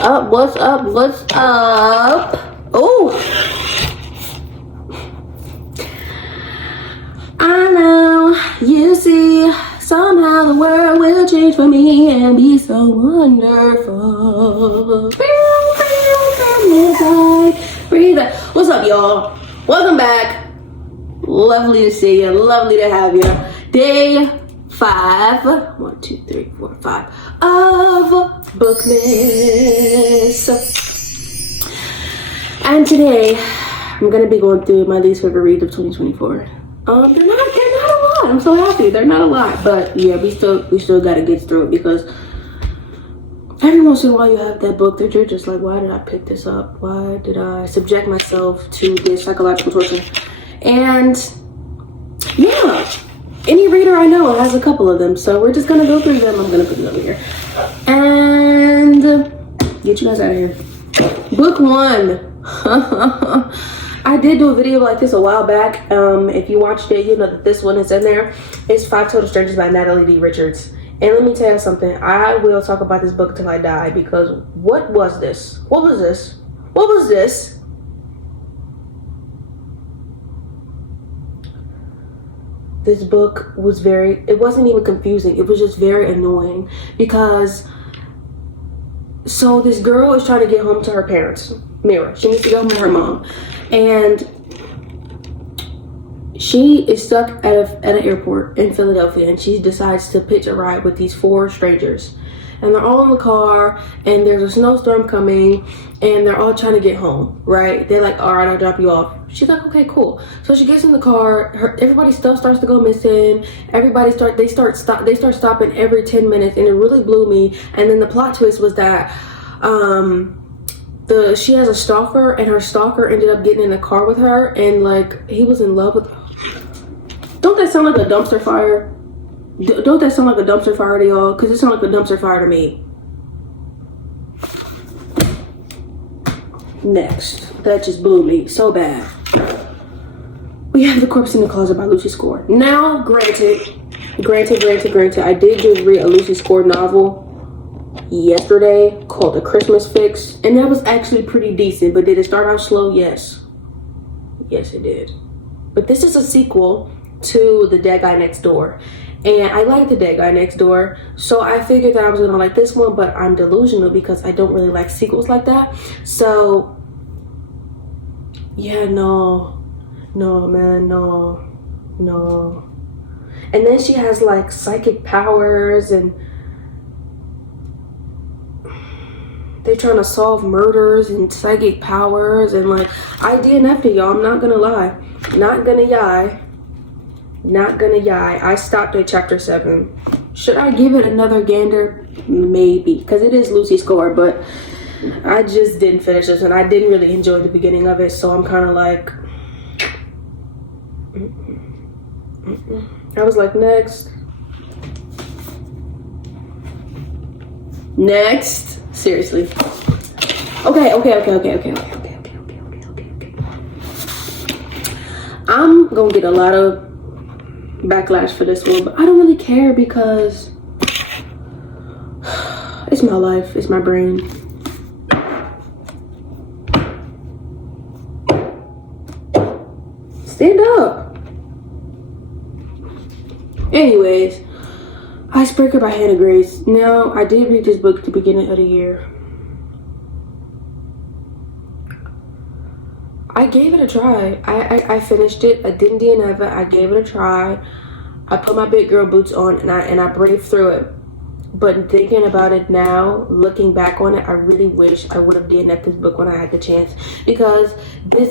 up? What's up? What's up? Oh, I know you see. Somehow the world will change for me and be so wonderful. Breathe out. What's up, y'all? Welcome back. Lovely to see you. Lovely to have you. Day 5. 1, 2, 3, 4, 5 of Bookmas. And today, I'm gonna be going through my least favorite reads of 2024. They're not a lot. I'm so happy. They're not a lot, but yeah, we still gotta get through it because every once in a while you have that book that you're just like, why did I pick this up? Why did I subject myself to this psychological torture? And yeah, any reader I know has a couple of them, so we're just gonna go through them. I'm gonna put them over here and get you guys out of here. Book 1. I did do a video like this a while back. If you watched it, you know that this one is in there. It's 5 Total Strangers by Natalie D. Richards. And let me tell you something. I will talk about this book till I die because what was this? What was this? What was this? This book was it wasn't even confusing. It was just very annoying because so this girl is trying to get home to her parents. Mira. She needs to go home to her mom. And she is stuck at an airport in Philadelphia, and she decides to pitch a ride with these 4 strangers. And they're all in the car, and there's a snowstorm coming, and they're all trying to get home, right? They're like, all right, I'll drop you off. She's like, okay, cool. So she gets in the car. Everybody's stuff starts to go missing. They start stopping every 10 minutes, and it really blew me. And then the plot twist was that she has a stalker, and her stalker ended up getting in the car with her, and like he was in love with her. Don't that sound like a dumpster fire? Don't that sound like a dumpster fire to y'all? Because it sounds like a dumpster fire to me. Next, that just blew me so bad. We have The Corpse in the Closet by Lucy Score. Now, granted, I did just read a Lucy Score novel yesterday called The Christmas Fix, and that was actually pretty decent. But did it start out slow? Yes it did. But this is a sequel to The Dead Guy Next Door, and I like The Dead Guy Next Door, so I figured that I was gonna like this one, but I'm delusional because I don't really like sequels like that. So yeah, no man, no. And then she has like psychic powers, and they're trying to solve murders and psychic powers, and like I DNF'd it, y'all. I'm not gonna lie. Not gonna yai. I stopped at chapter 7. Should I give it another gander? Maybe, because it is Lucy Score, but I just didn't finish this, and I didn't really enjoy the beginning of it, so I'm kind of like, I was like, next. Seriously. Okay. I'm gonna get a lot of backlash for this one, but I don't really care because it's my life, it's my brain. Stand up. Anyways, Icebreaker by Hannah Grace. Now, I did read this book at the beginning of the year. I gave it a try. I finished it. I didn't DNF it. I gave it a try. I put my big girl boots on and I braved through it. But thinking about it now, looking back on it, I really wish I would have DNF'd this book when I had the chance. Because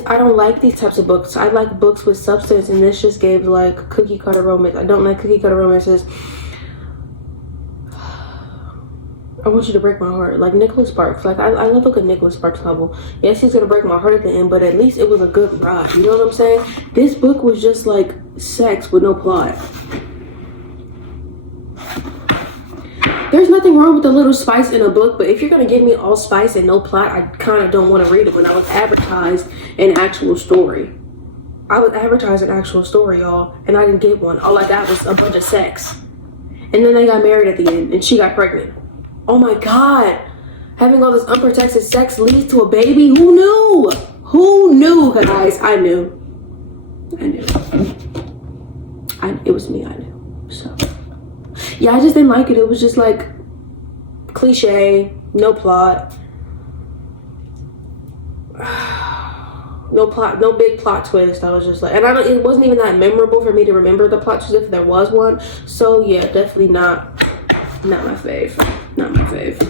I don't like these types of books. I like books with substance, and this just gave like cookie cutter romance. I don't like cookie cutter romances. I want you to break my heart, like Nicholas Sparks. Like I love a good Nicholas Sparks novel. Yes, he's gonna break my heart at the end, but at least it was a good ride. You know what I'm saying? This book was just like sex with no plot. There's nothing wrong with a little spice in a book, but if you're gonna give me all spice and no plot, I kind of don't want to read it. When I was advertised an actual story, y'all, and I didn't get one. All I got was a bunch of sex, and then they got married at the end, and she got pregnant. Oh my God. Having all this unprotected sex leads to a baby? Who knew? Who knew, guys? I knew. It was me, I knew. So, yeah, I just didn't like it. It was just like cliche, no plot. No big plot twist. I was just like, and it wasn't even that memorable for me to remember the plot twist if there was one. So yeah, definitely not my fave. Not my fave.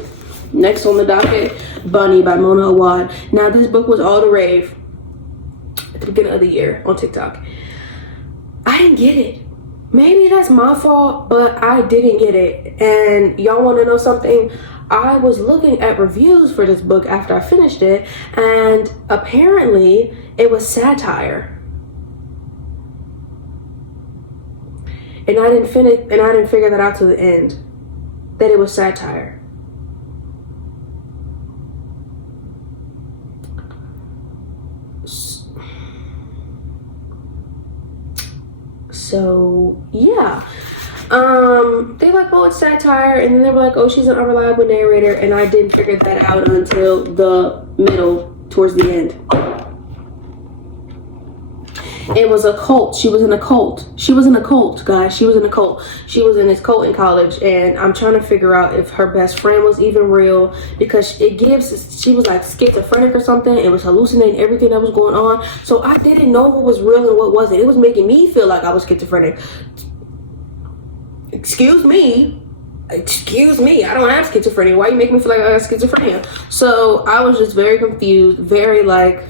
Next on the docket, Bunny by Mona Awad. Now this book was all the rave at the beginning of the year on TikTok. I didn't get it. Maybe that's my fault, but I didn't get it. And y'all want to know something? I was looking at reviews for this book after I finished it, and apparently it was satire. And I didn't figure that out to the end, that it was satire. So yeah. They like, oh, it's satire, and then they were like, oh, she's an unreliable narrator, and I didn't figure that out until the middle, towards the end. It was a cult. She was in a cult. She was in a cult, guys. She was in a cult. She was in this cult in college, and I'm trying to figure out if her best friend was even real, because she was like schizophrenic or something. It was hallucinating everything that was going on. So I didn't know what was real and what wasn't. It was making me feel like I was schizophrenic. Excuse me, I don't have schizophrenia. Why you make me feel like I have schizophrenia? So I was just very confused, very like,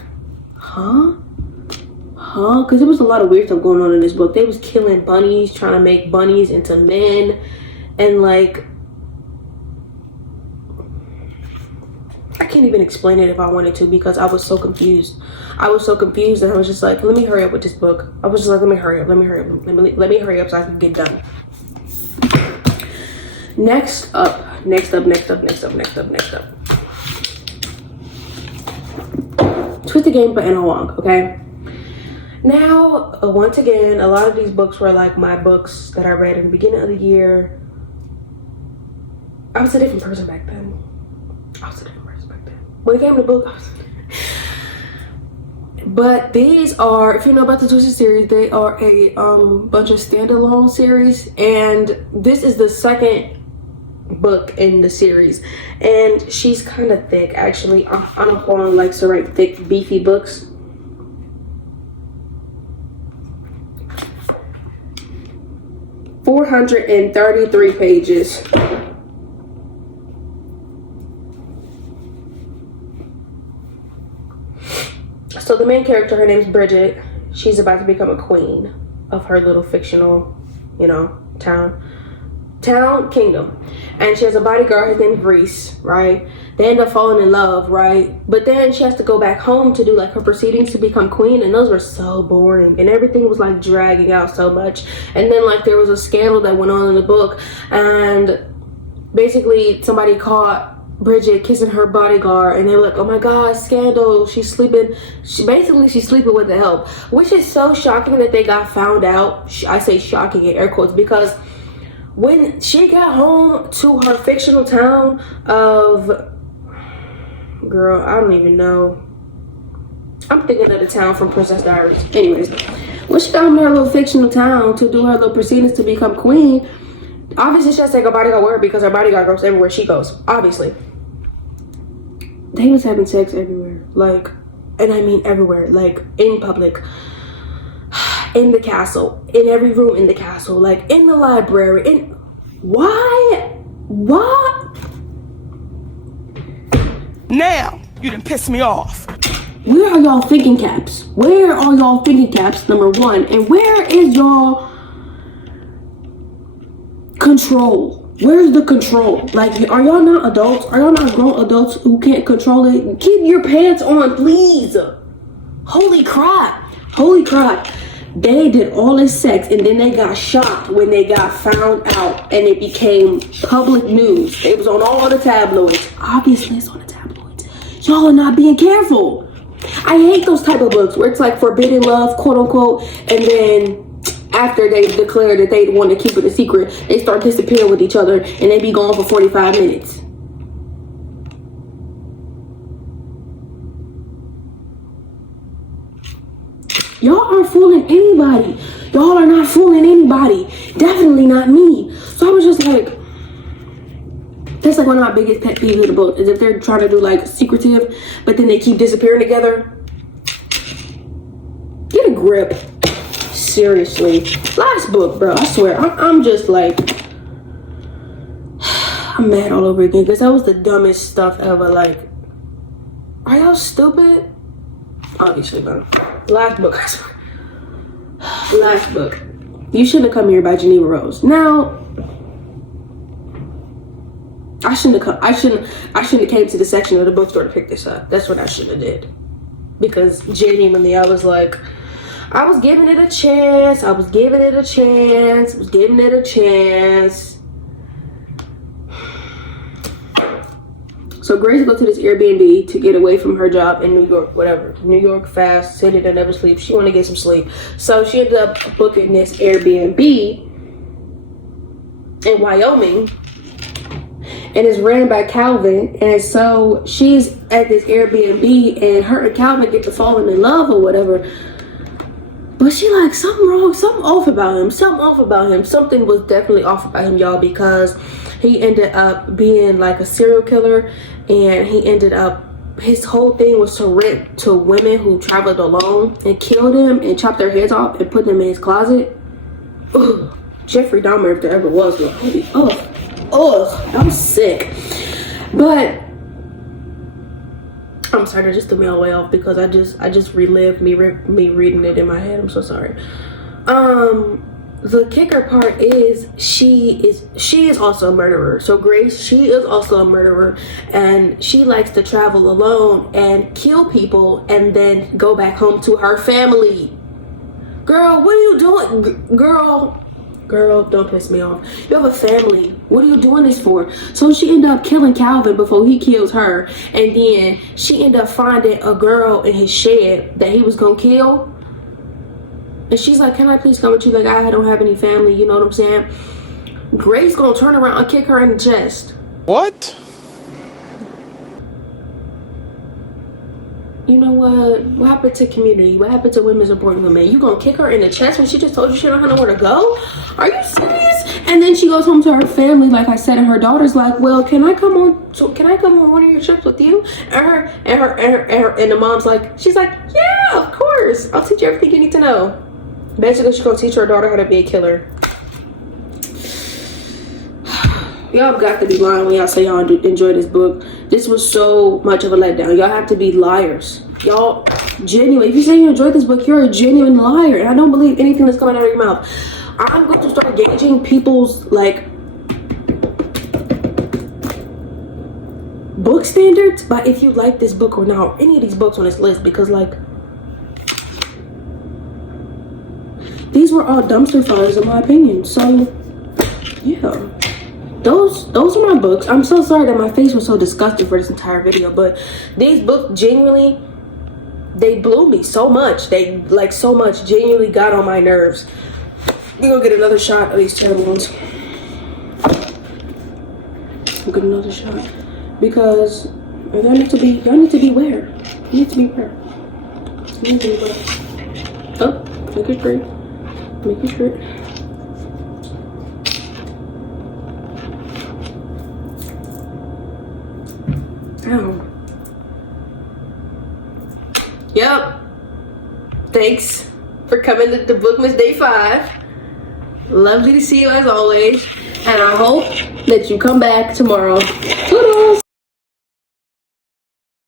because there was a lot of weird stuff going on in this book. They was killing bunnies, trying to make bunnies into men, and like, I can't even explain it if I wanted to, because I was so confused. I was so confused, and I was just like, let me hurry up with this book. I was just like, let me hurry up so I can get done. Next up. Twisted Game by Anna Wong, okay? Now, once again, a lot of these books were like my books that I read in the beginning of the year. I was a different person back then. When it came to books, but these are, if you know about the Twisted series, they are a bunch of standalone series, and this is the second book in the series, and she's kind of thick. Actually, I'm calling likes to write thick, beefy books. $433 pages. So the main character, her name's Bridget. She's about to become a queen of her little fictional, kingdom. And she has a bodyguard, his name is Reese, right? They end up falling in love, right? But then she has to go back home to do like her proceedings to become queen, and those were so boring, and everything was like dragging out so much. And then like there was a scandal that went on in the book, and basically somebody caught Bridget kissing her bodyguard, and they were like, oh my god, scandal, she's sleeping with the help, which is so shocking that they got found out. I say shocking in air quotes, because when she got home to her fictional town of, girl, I don't even know, I'm thinking of the town from Princess Diaries. Anyways, when she got home to her little fictional town to do her little proceedings to become queen, obviously she has to take her bodyguard with her, because her bodyguard goes everywhere she goes, obviously. They was having sex everywhere, like, and I mean everywhere, like in public, in the castle, in every room in the castle, like in the library. Why? Now you done piss me off. Where are y'all thinking caps? Number one, and where is y'all control? Where's the control? Like, are y'all not adults? Are y'all not grown adults who can't control it? Keep your pants on, please. Holy crap. They did all this sex, and then they got shocked when they got found out, and it became public news. It was on all the tabloids. Obviously, it's on the tabloids. Y'all are not being careful. I hate those type of books where it's like forbidden love, quote unquote, and then after they declare that they want to keep it a secret, they start disappearing with each other, and they be gone for 45 minutes. Y'all aren't fooling anybody. Y'all are not fooling anybody. Definitely not me. So I was just like, that's like one of my biggest pet peeves of the book, is if they're trying to do like secretive, but then they keep disappearing together. Get a grip. Seriously. Last book, bro. I swear. I'm just like, I'm mad all over again because that was the dumbest stuff ever. Like, are y'all stupid? Obviously, bro. Last book. I swear. Last book. You Shouldn't Have Come Here by Geneva Rose. Now, I shouldn't have came to the section of the bookstore to pick this up. That's what I should have did. Because genuinely, I was like, I was giving it a chance. I was giving it a chance. I was giving it a chance. So Grace goes to this Airbnb to get away from her job in New York, whatever. New York, fast, city that never sleeps. She want to get some sleep. So she ended up booking this Airbnb in Wyoming. And it's ran by Calvin. And so she's at this Airbnb and her and Calvin get to falling in love or whatever. But she like, something wrong, something off about him. Something was definitely off about him, y'all, because he ended up being like a serial killer. And he ended up, his whole thing was to rent to women who traveled alone and killed them and chopped their heads off and put them in his closet. Ugh. Jeffrey Dahmer, if there ever was one. Ugh, I'm sick. But I'm sorry, that just threw me all the way off because I just relived me reading it in my head. I'm so sorry. The kicker part is she is also a murderer. So Grace, she is also a murderer, and she likes to travel alone and kill people and then go back home to her family. Girl, what are you doing? Girl, don't piss me off. You have a family. What are you doing this for? So she ended up killing Calvin before he kills her. And then she ended up finding a girl in his shed that he was going to kill. And she's like, can I please come with you? Like, I don't have any family. You know what I'm saying? Grace going to turn around and kick her in the chest. What? You know what? What happened to community? What happened to women's important women? You gonna kick her in the chest when she just told you she don't have nowhere to go? Are you serious? And then she goes home to her family, like I said, and her daughter's like, "Well, can I come on one of your trips with you?" And the mom's like, she's like, "Yeah, of course. I'll teach you everything you need to know." Basically, she's gonna teach her daughter how to be a killer. Y'all got to be lying when y'all say y'all enjoy this book. This was so much of a letdown. Y'all have to be liars. Y'all, genuine. If you say you enjoyed this book, you're a genuine liar. And I don't believe anything that's coming out of your mouth. I'm going to start gauging people's, like, book standards by if you like this book or not. Or any of these books on this list. Because, like, these were all dumpster fires in my opinion. So, yeah. Those are my books. I'm so sorry that my face was so disgusted for this entire video, but these books genuinely, they blew me so much. They, like, so much genuinely got on my nerves. We're gonna get another shot of these terrible ones. We'll get another shot. Because y'all need to be aware. You need to be aware. You need to be aware. Oh, make it straight. Make it straight. Ow. Yep. Thanks for coming to the Bookmas Day 5. Lovely to see you as always. And I hope that you come back tomorrow. Toodles!